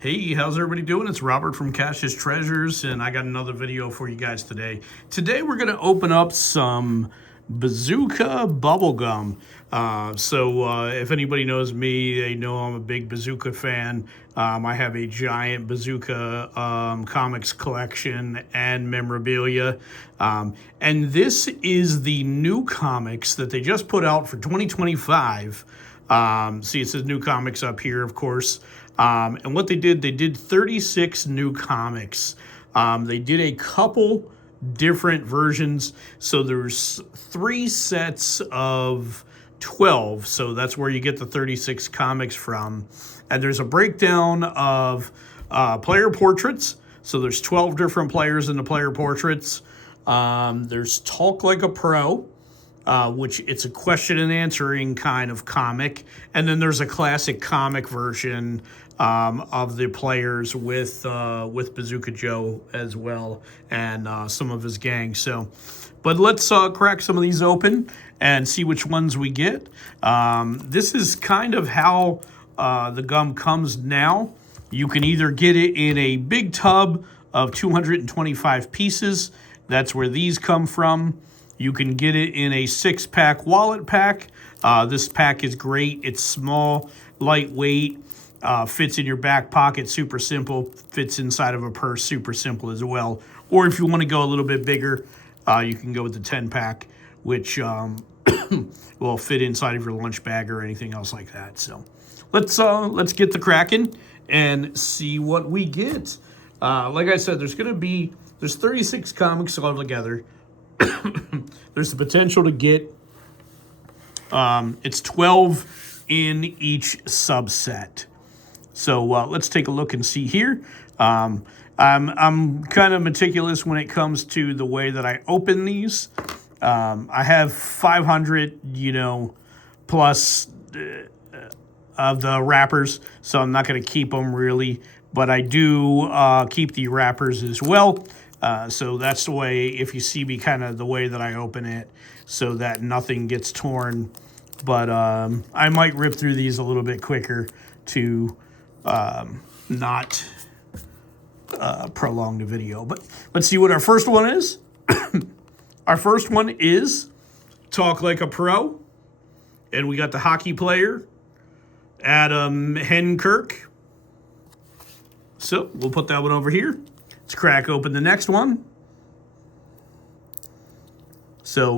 Hey, how's everybody doing? It's Robert from Cash's Treasures, and I got another video for you guys today. Today we're going to open up some Bazooka bubblegum. If anybody knows me, they know I'm a big Bazooka fan. I have a giant Bazooka comics collection and memorabilia. And this is the new comics that they just put out for 2025. See, it says new comics up here, of course. And what they did 36 new comics. They did a couple different versions. So there's 3 sets of 12. So that's where you get the 36 comics from. And there's a breakdown of player portraits. So there's 12 different players in the player portraits. There's Talk Like a Pro, which it's a question and answering kind of comic. And then there's a classic comic version of the players with Bazooka Joe as well, and some of his gang. But let's crack some of these open and see which ones we get. This is kind of how the gum comes now. You can either get it in a big tub of 225 pieces. That's where these come from. You can get it in a 6-pack wallet pack. This pack is great. It's small, lightweight, fits in your back pocket, super simple, fits inside of a purse, super simple as well. Or if you want to go a little bit bigger, you can go with the 10-pack, which will fit inside of your lunch bag or anything else like that. So let's get the cracking and see what we get. Like I said, there's 36 comics altogether. There's the potential to get it's 12 in each subset. So let's take a look and see here. I'm kind of meticulous when it comes to the way that I open these. I have 500, plus of the wrappers, so I'm not going to keep them really, but I do keep the wrappers as well. So that's the way, if you see me kind of the way that I open it, so that nothing gets torn. But I might rip through these a little bit quicker to not prolong the video. But let's see what our first one is. Our first one is Talk Like a Pro. And we got the hockey player, Adam Henkirk. So we'll put that one over here. Let's crack open the next one. So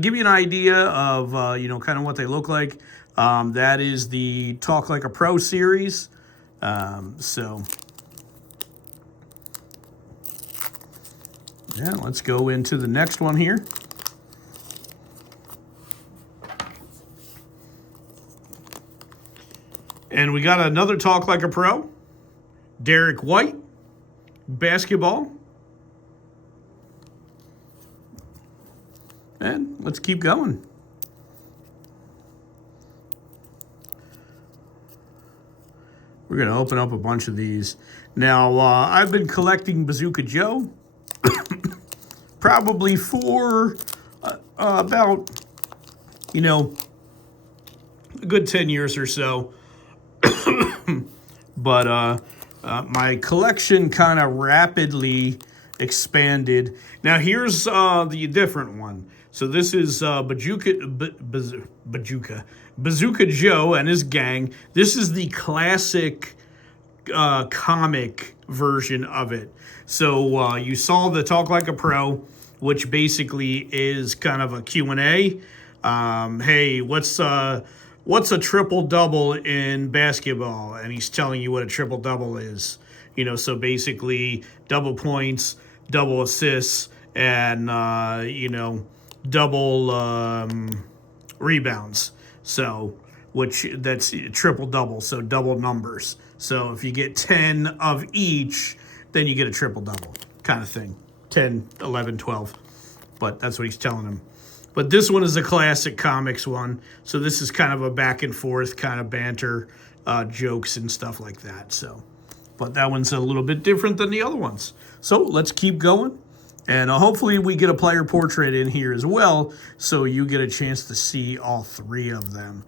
give you an idea of, kind of what they look like. That is the Talk Like a Pro series. Let's go into the next one here. And we got another Talk Like a Pro, Derek White, basketball. And let's keep going. We're going to open up a bunch of these. Now, I've been collecting Bazooka Joe probably for about, a good 10 years or so. But my collection kind of rapidly expanded. Now, here's the different one. So this is Bazooka Joe and his gang. This is the classic comic version of it. So you saw the Talk Like a Pro, which basically is kind of a Q&A. Hey, what's a triple-double in basketball? And he's telling you what a triple-double is. So basically double points, double assists, and, double rebounds. So, that's triple-double, so double numbers. So if you get 10 of each, then you get a triple-double kind of thing. 10, 11, 12. But that's what he's telling them. But this one is a classic comics one. So this is kind of a back and forth kind of banter, jokes and stuff like that. But that one's a little bit different than the other ones. So let's keep going. And hopefully we get a player portrait in here as well, so you get a chance to see all 3 of them.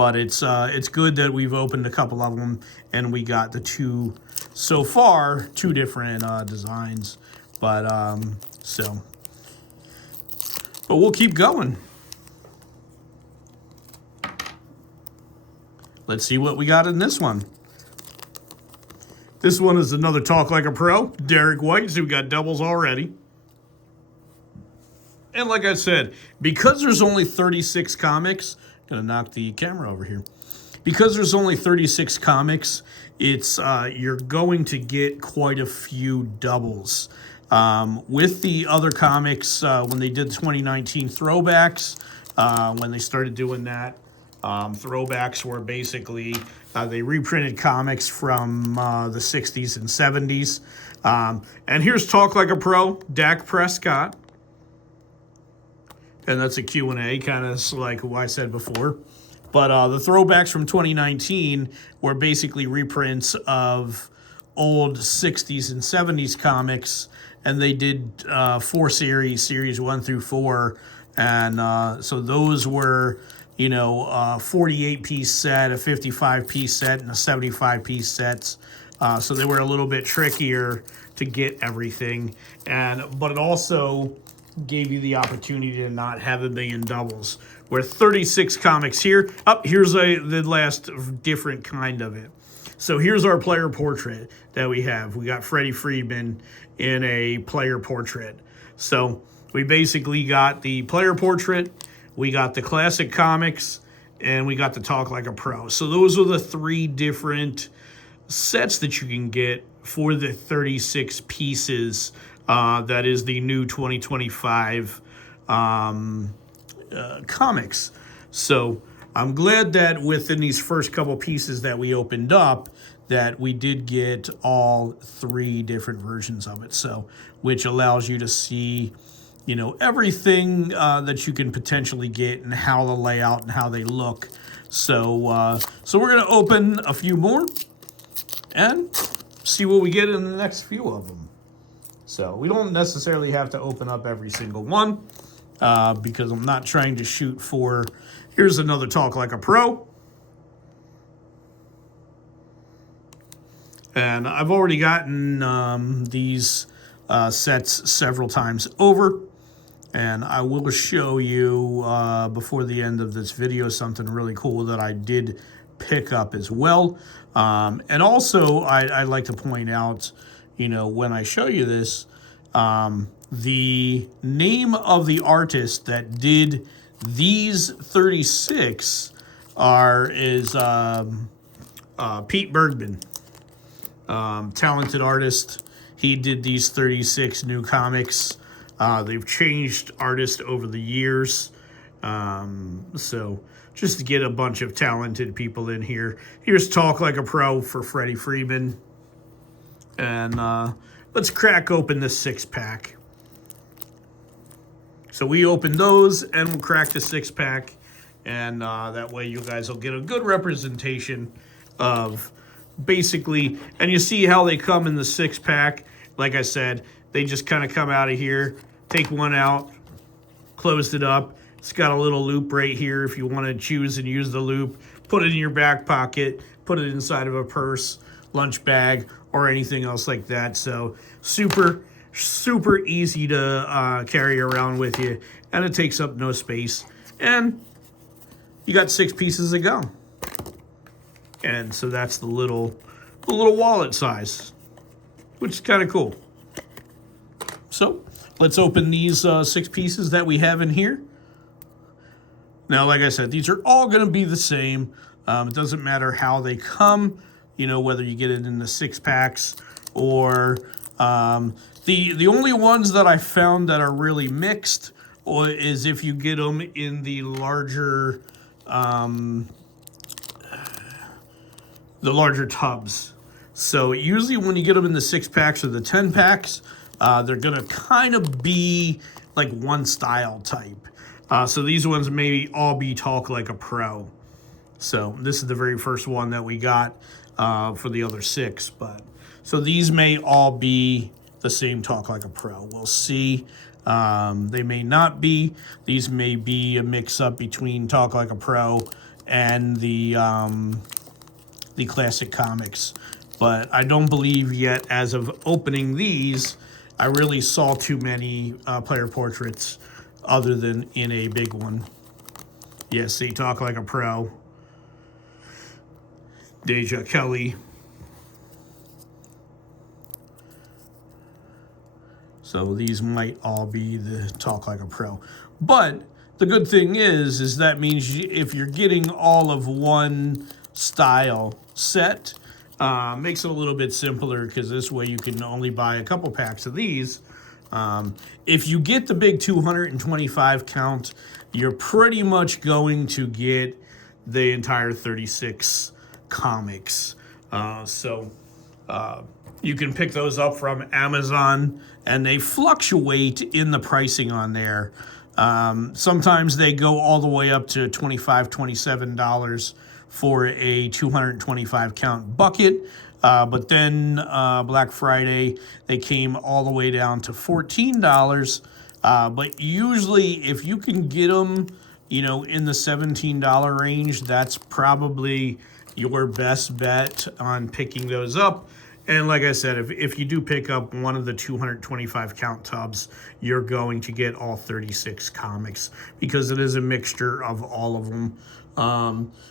But it's good that we've opened a couple of them, and we got the two so far, two different designs. But but we'll keep going. Let's see what we got in this one. This one is another Talk Like a Pro, Derek White, so we got doubles already. And like I said, because there's only 36 comics, gonna knock the camera over here. Because there's only 36 comics, it's you're going to get quite a few doubles. With the other comics, when they did 2019 throwbacks, when they started doing that, throwbacks were basically they reprinted comics from the 60s and 70s. And here's Talk Like a Pro, Dak Prescott. And that's a Q&A, kind of like what I said before. But the throwbacks from 2019 were basically reprints of old 60s and 70s comics. And they did 4 series 1 through 4. And so those were, you know, a 48-piece set, a 55-piece set, and a 75-piece sets. So they were a little bit trickier to get everything. But it also gave you the opportunity to not have a million doubles. We're 36 comics here. Here's the last different kind of it. So here's our player portrait that we have. We got Freddie Freeman in a player portrait. So we basically got the player portrait, we got the classic comics, and we got the Talk Like a Pro. So those are the 3 different sets that you can get for the 36 pieces. That is the new 2025 comics. So I'm glad that within these first couple pieces that we opened up, that we did get all 3 different versions of it. So, which allows you to see, you know, everything that you can potentially get and how the layout and how they look. So, so we're gonna open a few more and see what we get in the next few of them. So we don't necessarily have to open up every single one because I'm not trying to shoot for. Here's another Talk Like a Pro. And I've already gotten these sets several times over. And I will show you before the end of this video something really cool that I did pick up as well. And also, I'd like to point out, you know, when I show you this, the name of the artist that did these 36 is Pete Bergman, talented artist. He did these 36 new comics. They've changed artists over the years. So just to get a bunch of talented people in here. Here's Talk Like a Pro for Freddie Freeman. And let's crack open this 6-pack. So we open those and we'll crack the 6-pack. And that way you guys will get a good representation of basically, and you see how they come in the 6-pack. Like I said, they just kind of come out of here, take one out, closed it up. It's got a little loop right here if you want to choose and use the loop. Put it in your back pocket, put it inside of a purse, lunch bag, or anything else like that. So super easy to carry around with you, and it takes up no space. And you got 6 pieces to go. And so that's the little wallet size, which is kind of cool. So let's open these 6 pieces that we have in here. Now, like I said, these are all going to be the same. It doesn't matter how they come, you know, whether you get it in the 6-packs or the only ones that I found that are really mixed is if you get them in the larger tubs. So usually when you get them in the 6-packs or the 10-packs, they're going to kind of be like one style type. So these ones may all be Talk Like a Pro. So this is the very first one that we got for the other 6. So these may all be the same Talk Like a Pro. We'll see. They may not be. These may be a mix-up between Talk Like a Pro and the classic comics. But I don't believe yet, as of opening these, I really saw too many player portraits other than in a big one. Yes, see, Talk Like a Pro. Deja Kelly. So these might all be the Talk Like a Pro. But the good thing is that means if you're getting all of one style set, makes it a little bit simpler, because this way you can only buy a couple packs of these. If you get the big 225 count, you're pretty much going to get the entire 36 comics. You can pick those up from Amazon, and they fluctuate in the pricing on there. Sometimes they go all the way up to $25, $27 for a 225 count bucket. But then Black Friday, they came all the way down to $14. But usually if you can get them, in the $17 range, that's probably your best bet on picking those up. And like I said, if you do pick up one of the 225 count tubs, you're going to get all 36 comics, because it is a mixture of all of them.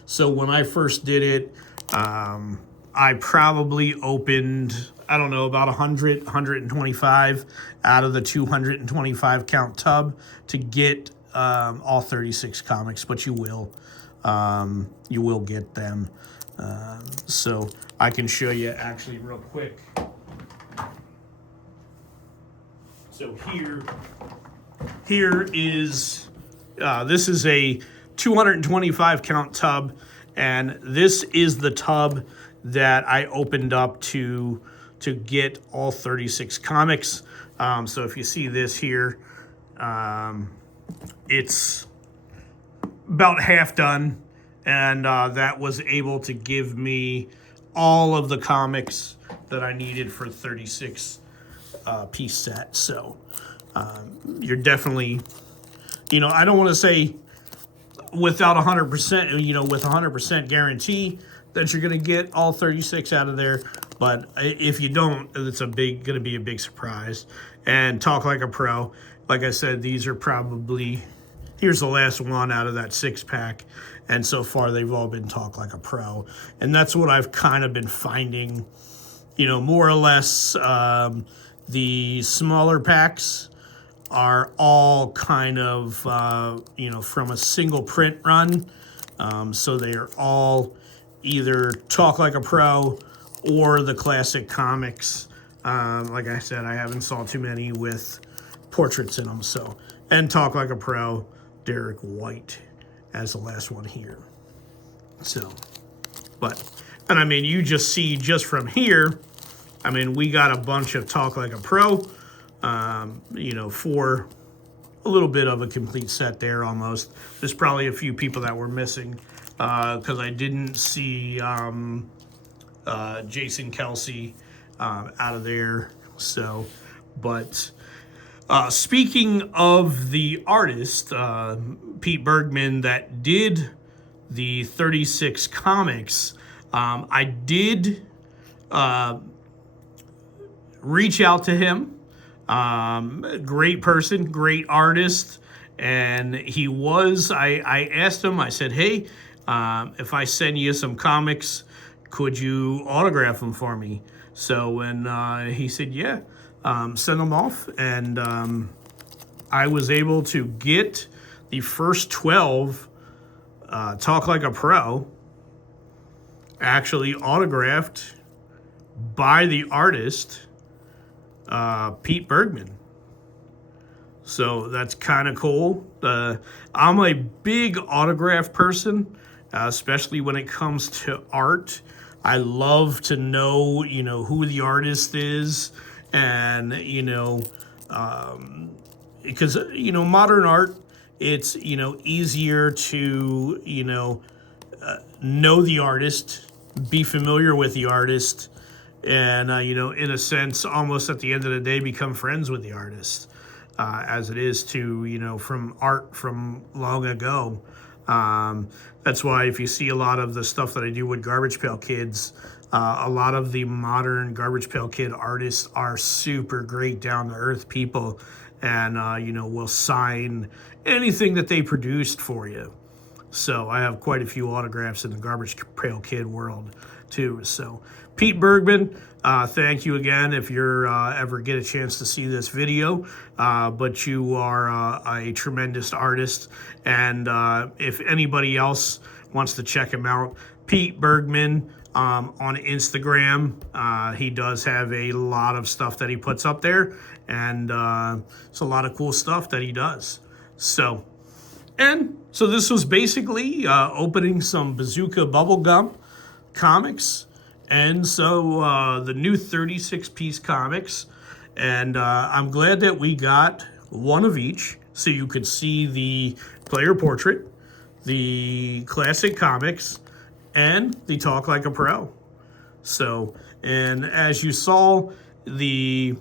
So when I first did it, I probably opened, I don't know, about 100, 125 out of the 225 count tub to get all 36 comics, but you will get them. So I can show you actually real quick. So here is, this is a 225 count tub, and this is the tub that I opened up to get all 36 comics. So if you see this here, it's about half done, and that was able to give me all of the comics that I needed for 36 piece set. So you're definitely, I don't want to say without 100%, with 100% guarantee that you're going to get all 36 out of there. But if you don't, it's going to be a big surprise. And Talk Like a Pro, like I said, these are probably, here's the last one out of that 6-pack. And so far, they've all been Talk Like a Pro. And that's what I've kind of been finding, more or less. The smaller packs are all kind of, from a single print run. So they are all either Talk Like a Pro or the classic comics. Like I said, I haven't saw too many with portraits in them. So, and Talk Like a Pro, Derek White as the last one here. So, and I mean, you just see just from here, I mean, we got a bunch of Talk Like a Pro, for a little bit of a complete set there almost. There's probably a few people that were missing because I didn't see Jason Kelsey out of there. So, but speaking of the artist, Pete Bergman, that did the 36 comics, I did reach out to him. Great person, great artist. And I asked him, I said, hey, if I send you some comics, could you autograph them for me? So when he said, yeah, send them off. And I was able to get the first 12 Talk Like a Pro actually autographed by the artist, Pete Bergman. So that's kind of cool. I'm a big autograph person, especially when it comes to art. I love to know, who the artist is, and, because, modern art, it's, easier to, know the artist, be familiar with the artist, and, in a sense, almost at the end of the day, become friends with the artist, as it is to, from art from long ago. That's why if you see a lot of the stuff that I do with Garbage Pail Kids, a lot of the modern Garbage Pail Kid artists are super great, down-to-earth people, and will sign anything that they produced for you. So I have quite a few autographs in the Garbage Pail Kid world too. So Pete Bergman, thank you again if you're ever get a chance to see this video. But you are a tremendous artist, and if anybody else wants to check him out, Pete Bergman on Instagram. He does have a lot of stuff that he puts up there, and it's a lot of cool stuff that he does. So this was basically opening some Bazooka bubblegum comics, and so the new 36-piece comics, and I'm glad that we got one of each, so you could see the player portrait, the classic comics, and the Talk Like a Pro. So, and as you saw, the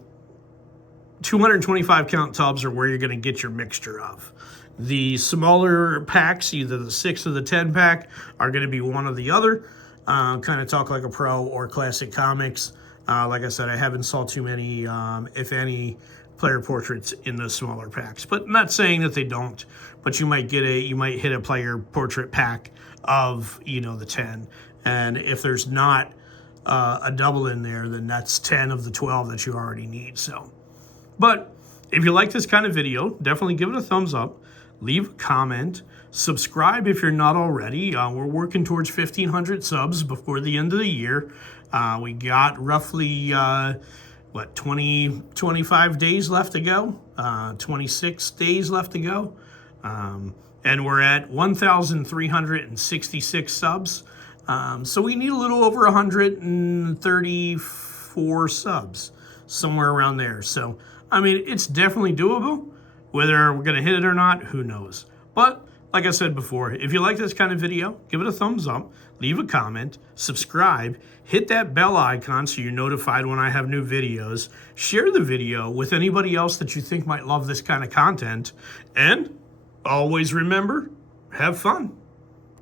225 count tubs are where you're going to get your mixture of. The smaller packs, either the 6 or the 10 pack, are going to be one or the other. Kind of Talk Like a Pro or classic comics. Like I said, I haven't saw too many, if any, player portraits in the smaller packs. But I'm not saying that they don't. But you might hit a player portrait pack of the 10. And if there's not a double in there, then that's 10 of the 12 that you already need. So, but if you like this kind of video, definitely give it a thumbs up. Leave a comment, subscribe if you're not already. We're working towards 1,500 subs before the end of the year. We got roughly, 25 days left to go, 26 days left to go. And we're at 1,366 subs. So we need a little over 134 subs, somewhere around there. So, I mean, it's definitely doable. Whether we're going to hit it or not, who knows? But like I said before, if you like this kind of video, give it a thumbs up, leave a comment, subscribe, hit that bell icon so you're notified when I have new videos, share the video with anybody else that you think might love this kind of content, and always remember, have fun.